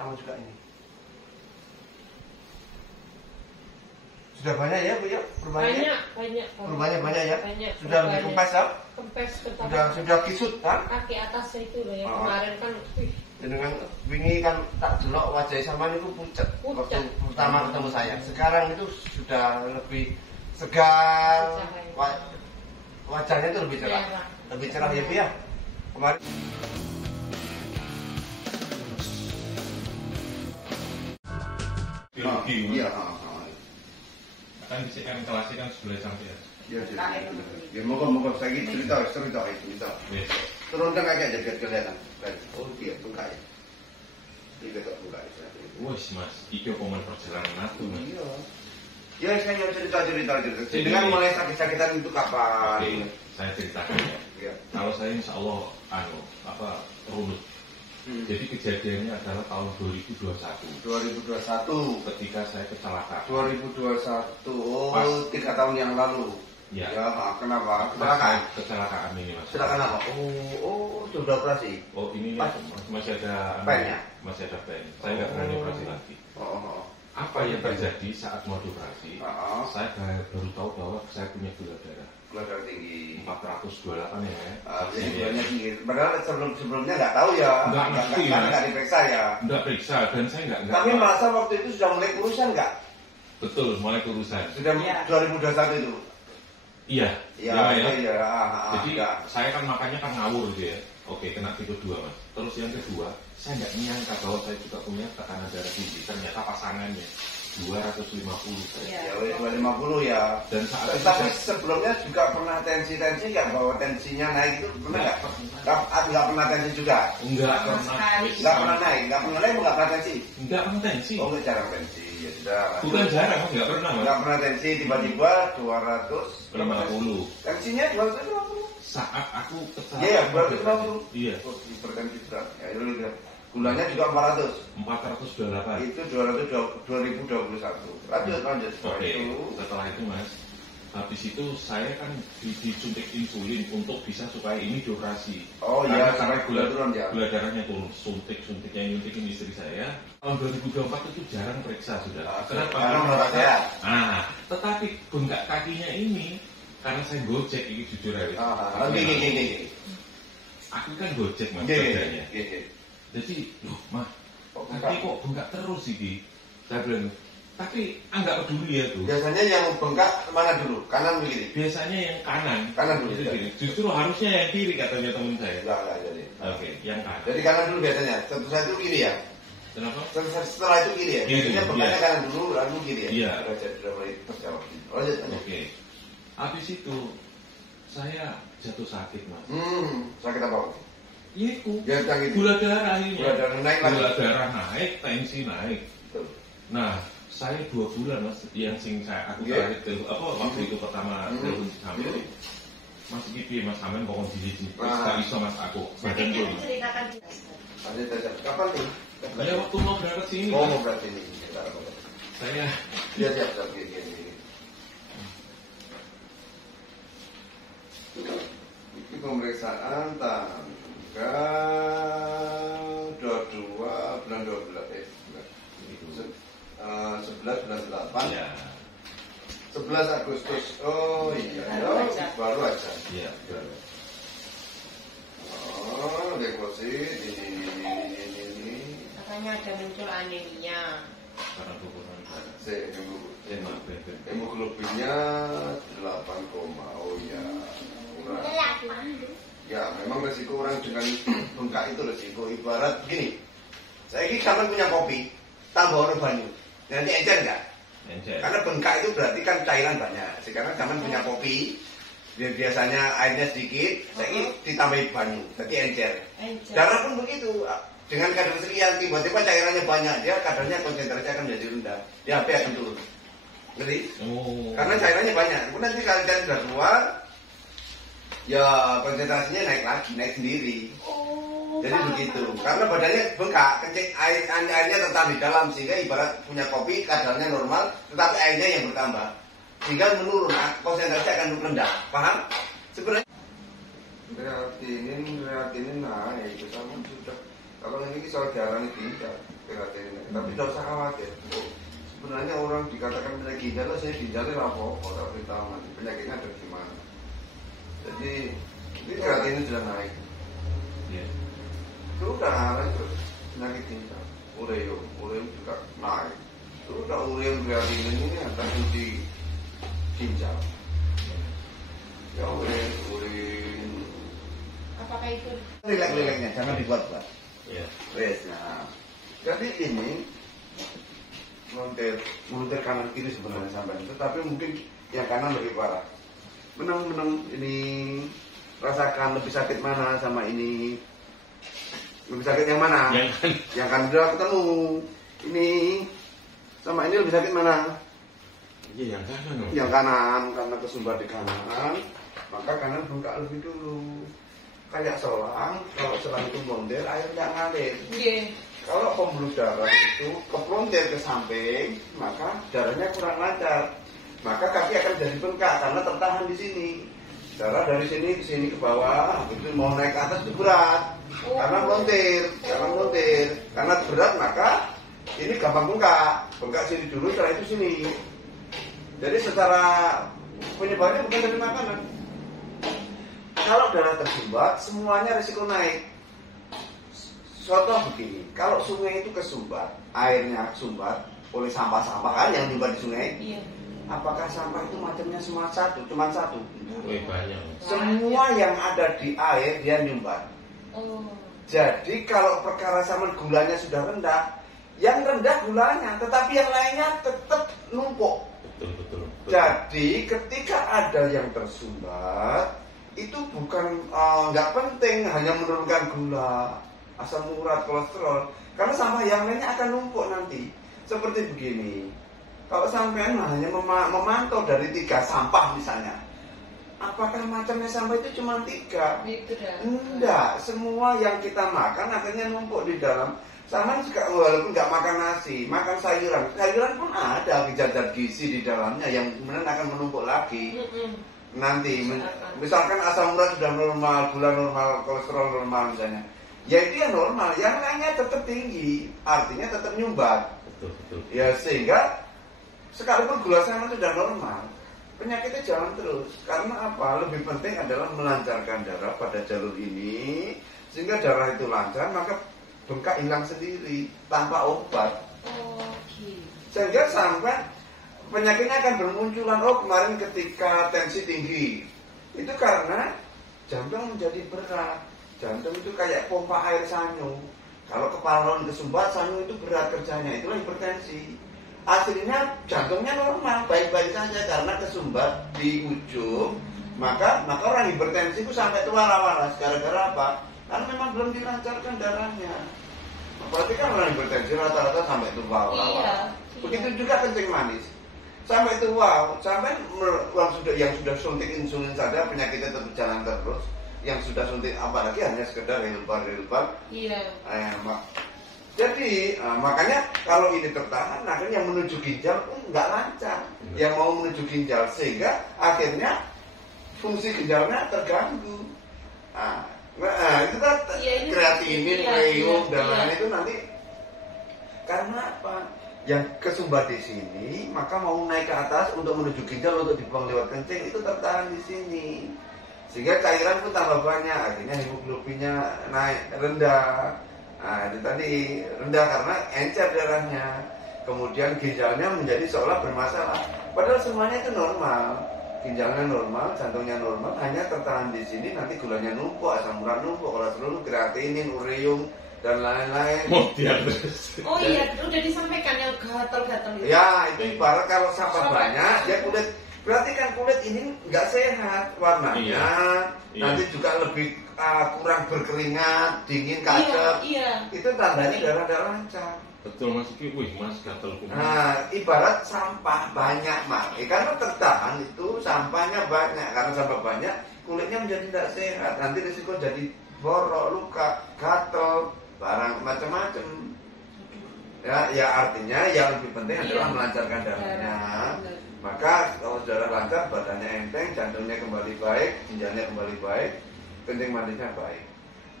sama juga ini. Sudah banyak ya Bu ya perubahannya? Banyak ya? Banyak, sudah dikempes ya? Kempes Sudah kisut kan? kaki atas itu loh ya. Kemarin kan dengan wingi kan tak delok wajah sama itu pucat waktu pertama ketemu saya. Sekarang itu sudah lebih segar, wajahnya itu lebih cerah. Lebih cerah ya Bu ya? Kemarin Iya, kan bisikan kelasnya kan sebelah sampai ya. Ya moga-moga saya cerita. Turun kan agak jagat kelihatan. Oh iya buka ya. Ini betul buka ya. Wes mas, itu komen perjalanan aku mas. Iya. Ya saya cerita. Dengan mulai sakit-sakitan itu kapan? Oke, saya ceritakan ya. Iya. Kalau saya insya Allah runut. Jadi kejadiannya adalah tahun 2021. 2021 ketika saya kecelakaan. 2021. Oh, 3 tahun yang lalu. Ya. Kenapa? Kecelakaan ini mas. Kecelakaan apa? Oh, sudah operasi. Oh, ini masih ada pennya. Masih ada pen. Saya nggak berani operasi lagi. Apa yang terjadi saat mau operasi? Saya baru tahu bahwa saya punya gula darah. Gula darah tinggi 428 ya. Jadi gulanya tinggi. Padahal sebelumnya nggak tahu ya. Nggak diperiksa ya. Nggak periksa dan saya nggak. Tapi merasa waktu itu sudah mulai kurusan nggak? Betul, mulai kurusan. Sudah 2021 itu. Iya. Iya. Jadi saya kan makannya kan ngawur gitu ya. Oke, kena tipe 2 mas. Terus yang kedua, saya nggak menyangka bahwa saya juga punya tekanan darah tinggi. Ternyata pasangannya 250 saya. Ya, 250 ya. Dan saat itu tapi sebelumnya juga pernah tensi nggak, bahwa tensinya naik itu pernah nggak? Nggak pernah tensi juga. Nggak pernah naik, nggak pernah tensi. Nggak pernah tensi. Oh, nggak jarang tensi. Ya sudah. Bukan jarang, nggak pernah mas. Nggak pernah tensi, tiba-tiba 250. Tensinya 250. Saat aku kecelakaan. Iya, 250. Iya. Hipertensi berat. Ya itu udah. Gulanya juga 400. 428. Itu 2021. Lanjut. Oke. Setelah itu mas, habis itu saya kan disuntik insulin untuk bisa supaya ini dioperasi. Oh iya, karena gula turun ya. Gula darahnya turun. Suntiknya nyuntikin istri saya. Tahun 2024 itu jarang periksa sudah. Kenapa? Karena tetapi bengkak kakinya ini karena saya gojek ini jujur aja. Aku kan gojek mas kerjanya. Jadi, loh mah, kaki kok bengkak terus ini? Saya bilang, tapi enggak peduli ya tuh. Biasanya yang bengkak mana dulu? Kanan begini? Biasanya yang kanan dulu. Justru harusnya yang kiri katanya teman saya. Enggak jadi. Oke, yang kanan. Jadi kanan dulu biasanya. Setelah itu kiri ya? Kenapa? Setelah itu kiri ya? Biasanya bengkaknya kanan dulu, lalu kiri ya? Iya. Sudah mulai terjawab. Lanjut. Oke. Habis itu, saya jatuh sakit mas. Sakit apa? Iya, gula darah ini. Gula darah naik, tensi naik. Nah, saya 2 bulan mas, yang aku terakhir waktu itu pertama telepon sampai Mas Kipi, Mas Amen pokok di sini. Tak bisa mas aku. Badan dulu. Kapan tuh? Ya waktu mau berangkat sini. Oh mau berangkat sini. Saya. Siap gini. Ini pemeriksaan tanggal 22 bulan 12 11 bulan 8 ya. 11 Agustus. Oh iya, baru aja. Iya. Oh, deposit ini. Katanya ada muncul anemia. Karena tuburan hemoglobinnya 8, oh iya. Ya, memang resiko orang dengan bengkak itu resiko. Ibarat gini, saya ini kalau punya kopi, tambah banyu, nanti encer enggak? Karena bengkak itu berarti kan cairan banyak. Sekarang zaman punya kopi, biasanya airnya sedikit, saya ini ditambahin banyu, jadi encer. Darah pun begitu, dengan kadar sekian, tiba-tiba cairannya banyak, dia kadarnya konsentrasi akan menjadi rendah, dia HP akan turun. Jadi, karena cairannya banyak, kemudian nanti kalau cairan sudah keluar, ya konsentrasinya naik sendiri. Jadi begitu. Karena badannya bengkak, kencing airnya tetap di dalam sehingga ibarat punya kopi kadarnya normal, tetapi airnya yang bertambah. Sehingga menurun, konsentrasi akan rendah. Paham? Sebenarnya kreatinin naik, kita pun sudah Kalau ini soal jarang ginjal, tapi tidak usah khawatir. Sebenarnya orang dikatakan penyakit ginjal, saya ginjalnya apa? Orang beritahu nanti penyakitnya ada di mana. Jadi ini kreatinnya sudah naik. Iya. Sudah itu penyakit ginjal. Ureum juga naik. Sudah ureum kreatinin ini akan di ginjal. Ya ureum. Apakah itu? Lilek-lileknya jangan dibuat-buat. Iya. Wes, nah. Jadi ini melontir kanan kiri sebenarnya sampai itu, tapi mungkin yang kanan lebih parah. Menang ini rasakan lebih sakit mana sama ini. Lebih sakit yang mana? Yang kan udah ketemu. Ini sama ini lebih sakit mana? Iya, yang kanan. Yang kanan karena kesumbat di kanan, maka kanan bengkak lebih dulu. Kayak selang, kalau selang itu melontir, air tidak ngalir. Iya. Kalau pembuluh darah itu keplontir ke samping, maka darahnya kurang lancar. Maka kaki akan jadi bengkak karena tertahan di sini. Darah dari sini ke sini ke bawah, itu mau naik ke atas itu berat. Karena melontir. Karena berat maka ini gampang bengkak. Bengkak sini dulu, setelah itu sini. Jadi secara penyebabnya bukan dari makanan. Kalau darah tersumbat, semuanya risiko naik. Contoh begini, kalau sungai itu kesumbat, airnya kesumbat oleh sampah-sampah kan yang nyumbat di sungai. Iya. Apakah sampah itu macamnya cuma satu? Banyak. Semua yang ada di air dia nyumbat. Oh. Jadi kalau perkara sama gulanya sudah rendah, yang rendah gulanya, tetapi yang lainnya tetap numpuk. Betul. Jadi ketika ada yang tersumbat, itu bukan nggak penting hanya menurunkan gula, asam urat, kolesterol, karena sampah yang lainnya akan numpuk nanti. Seperti begini, kalau sampean hanya memantau dari 3 sampah misalnya, apakah macamnya sampah itu cuma 3? Enggak, semua yang kita makan akhirnya numpuk di dalam. Sama juga walaupun nggak makan nasi, makan sayuran pun ada zat gizi di dalamnya yang kemudian akan menumpuk lagi. Nanti misalkan asam urat sudah normal, gula normal, kolesterol normal misalnya, ya itu yang normal, yang lainnya tetap tinggi, artinya tetap nyumbat. Betul. Ya sehingga sekalipun gula sama sudah normal, penyakitnya jalan terus. Karena apa? Lebih penting adalah melancarkan darah pada jalur ini, sehingga darah itu lancar, maka bengkak hilang sendiri tanpa obat. Sehingga sampai penyakitnya akan bermunculan. Kemarin ketika tensi tinggi, itu karena jantung menjadi berat. Jantung itu kayak pompa air sanyu. Kalau kepala kesumbat, sanyu itu berat kerjanya, itulah hipertensi. Aslinya jantungnya normal, baik-baik saja, karena kesumbat di ujung. Maka orang hipertensi itu sampai tua waras. Gara-gara apa? Karena memang belum dilancarkan darahnya. Berarti kan orang hipertensi rata-rata sampai tua waras. Iya. Begitu juga kencing manis. Sampai tua, sampai yang sudah suntik insulin saja penyakitnya tetap jalan terus. Yang sudah suntik apalagi hanya sekedar helper. Iya. Jadi makanya kalau ini tertahan, akhirnya yang menuju ginjal pun nggak lancar. Yang mau menuju ginjal sehingga akhirnya fungsi ginjalnya terganggu. Itu kan kreatinin, ureum dan lain itu nanti karena apa? Yang kesumbat di sini, maka mau naik ke atas untuk menuju ginjal untuk dibuang lewat kencing itu tertahan di sini. Sehingga cairan pun tambah banyak, akhirnya hemoglobinnya naik rendah. Itu tadi rendah karena encer darahnya. Kemudian ginjalnya menjadi seolah bermasalah. Padahal semuanya itu normal. Ginjalnya normal, jantungnya normal, hanya tertahan di sini. Nanti gulanya numpuk, asam urat numpuk, kolesterol, kreatinin, ureum dan lain-lain. Oh iya, udah disampaikan yang gatal-gatal itu. Ya, itu ibarat kalau sampah banyak, ya kulit. Berarti kan kulit ini nggak sehat warnanya. Nanti juga lebih kurang berkeringat, dingin, kacet. Iya. Itu tandanya darah tidak lancar. Betul Mas Iki, Mas gatel kuman. Nah, ibarat sampah banyak karena tertahan itu sampahnya banyak. Karena sampah banyak, kulitnya menjadi tidak sehat. Nanti risiko jadi borok, luka, gatel, barang macam-macam. Ya artinya yang lebih penting adalah melancarkan darahnya. Maka kalau darah lancar, badannya enteng, jantungnya kembali baik, ginjalnya kembali baik, kencing manisnya baik.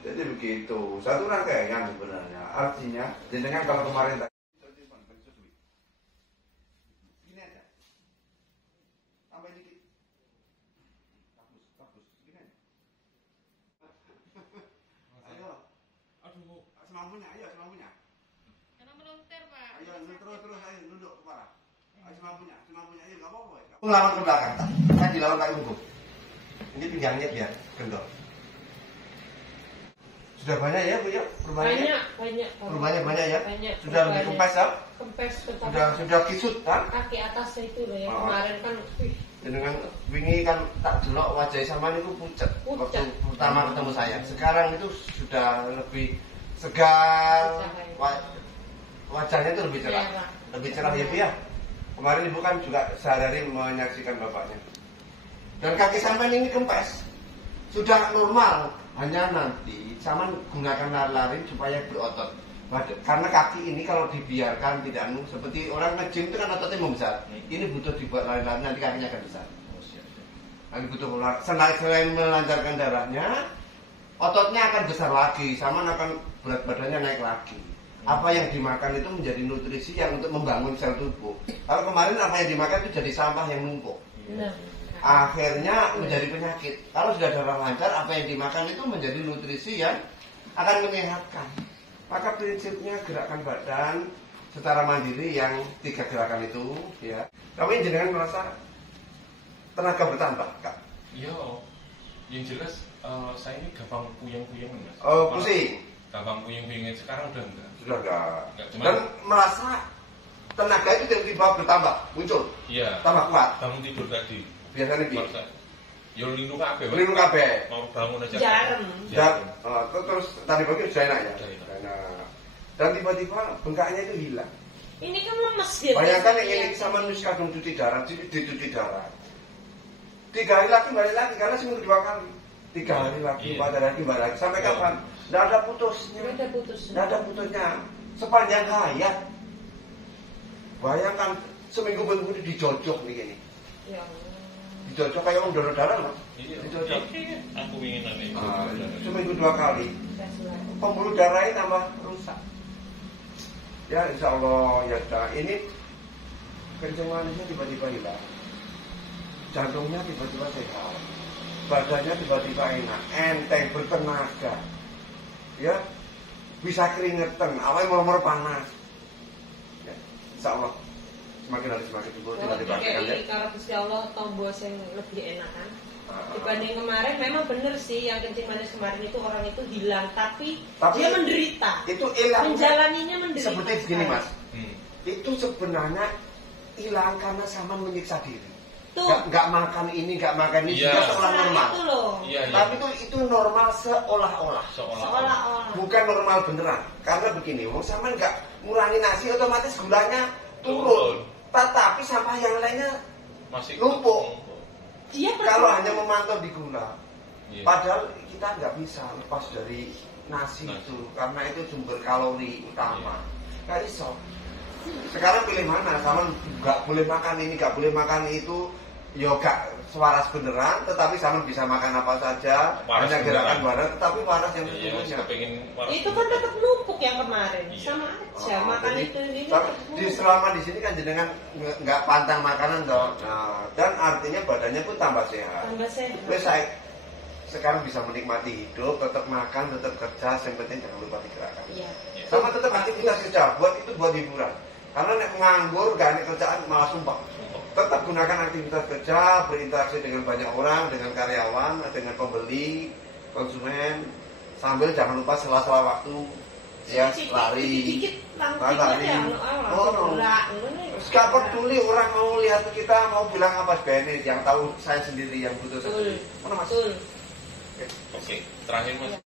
Jadi begitu, satu rangkaian sebenarnya. Artinya, jenengan kalau kemarin gini aja, tambah dikit, bagus, gini aja. Ayo, Aduh, semampunya, ayo semampunya. Karena melontar, Pak. Ayo, terus, ayo duduk kepala. Ayo semampunya, ayo nggak apa-apa. Lawan ke belakang, kan dilawan kayak umum. Ini pinggangnya biar kendor. Sudah banyak ya Bu ya perubahannya? Perubahannya ya? Banyak. Sudah lebih kempes ya? Kempes Sudah kisut kan? kaki atasnya itu loh ya. Kemarin kan Dengan wingi kan tak delok wajah sampean itu pucet waktu pertama ketemu saya. Sekarang itu sudah lebih segar, wajahnya itu lebih cerah. Lebih cerah ya Bu ya? Kemarin Ibu kan juga sehari-hari menyaksikan bapaknya. Dan kaki sampean ini kempes. Sudah normal, hanya nanti sampean gunakan lari-lari supaya berotot. Karena kaki ini kalau dibiarkan tidak seperti orang nge-gym itu kan ototnya membesar. Ini butuh dibuat lari-lari, nanti kakinya akan besar. Nanti butuh selain melancarkan darahnya, ototnya akan besar lagi, sampean akan berat badannya naik lagi. Apa yang dimakan itu menjadi nutrisi yang untuk membangun sel tubuh. Kalau kemarin apa yang dimakan itu jadi sampah yang numpuk. Akhirnya menjadi penyakit. Kalau sudah darah lancar, apa yang dimakan itu menjadi nutrisi yang akan menyehatkan. Maka prinsipnya gerakan badan secara mandiri yang 3 gerakan itu, ya. Kami jenengan merasa tenaga bertambah, Kak? iya. Yang jelas saya ini gampang puyeng-puyeng, Mas. Oh, pusing. Gampang puyeng-puyengnya sekarang udah enggak. Sudah enggak. Cuman, Dan merasa tenaga itu tiba-tiba bertambah, muncul. iya. Tambah kuat. Bangun tidur tadi. Biasanya piye? Yo lindung kabeh, Mas. Lindung kabeh. Mau bangun aja. jarem. Dan terus tadi pagi sudah enak ya. Sudah enak. Enak. Dan tiba-tiba bengkaknya itu hilang. Ini kan lemes gitu. Bayangkan yang ini sama nus kadung cuci darah, dicuci darah. 3 hari lagi balik lagi karena seminggu 2 kali. 3 hari lagi, 4 hari lagi balik lagi. Sampai kapan? Tidak ada putusnya. Tidak ada putusnya. Sepanjang hayat. Bayangkan seminggu berikut dijojok nih gini. Ya. Dijojok kayak orang donor darah loh. Iya. Dijojok. Aku ingin nanti. Seminggu 2 kali. Pembuluh darahnya tambah rusak. Ya insya Allah ya sudah. Ini kencing manisnya tiba-tiba hilang. Jantungnya tiba-tiba sehat. Badannya tiba-tiba enak, enteng, bertenaga. Ya, bisa keringetan, awalnya murmur panas. Ya, insya Allah semakin hari semakin subur, tinggal dipastikan ya. Kalau Gusti Allah tombol yang lebih enakan dibanding kemarin. Memang benar sih yang kencing manis kemarin itu orang itu hilang, tapi dia menderita. Itu hilang. Menjalaninya menderita. Seperti begini Mas. Itu sebenarnya hilang karena sama menyiksa diri. Nggak makan ini, nggak makan ini, ya. Sudah seolah normal. Itu loh. Ya, ya. Tapi itu normal seolah-olah. Seolah-olah. Bukan normal beneran. Karena begini, mau sama nggak ngurangi nasi, otomatis gulanya turun. Tetapi sampah yang lainnya masih numpuk. Dia kalau hanya memantau di gula, ya. Padahal kita nggak bisa lepas dari nasi itu, karena itu sumber kalori utama. Nggak iso. Sekarang pilih mana? Sama nggak boleh makan ini, nggak boleh makan itu. Yoga waras beneran, tetapi sama bisa makan apa saja, waras hanya gerakan badan, tetapi waras yang sesungguhnya. Itu kan tetap numpuk yang kemarin, sama aja makan jadi, itu ini. Selama di sini kan jenengan nggak pantang makanan toh, dan artinya badannya pun tambah sehat. Tambah sehat. Terus saya sekarang bisa menikmati hidup, tetap makan, tetap kerja, yang penting jangan lupa digerakkan. Iya. Sama tetap aktivitas kerja, buat hiburan. Karena nek nganggur, gak ada kerjaan malah sumpah. Tetap gunakan aktivitas kerja, berinteraksi dengan banyak orang, dengan karyawan, dengan pembeli, konsumen, sambil jangan lupa sela-sela waktu ya lari. Lari. Gak peduli orang mau lihat kita, mau bilang apa sebenarnya, yang tahu saya sendiri yang butuh sendiri. Oke, terakhir Mas.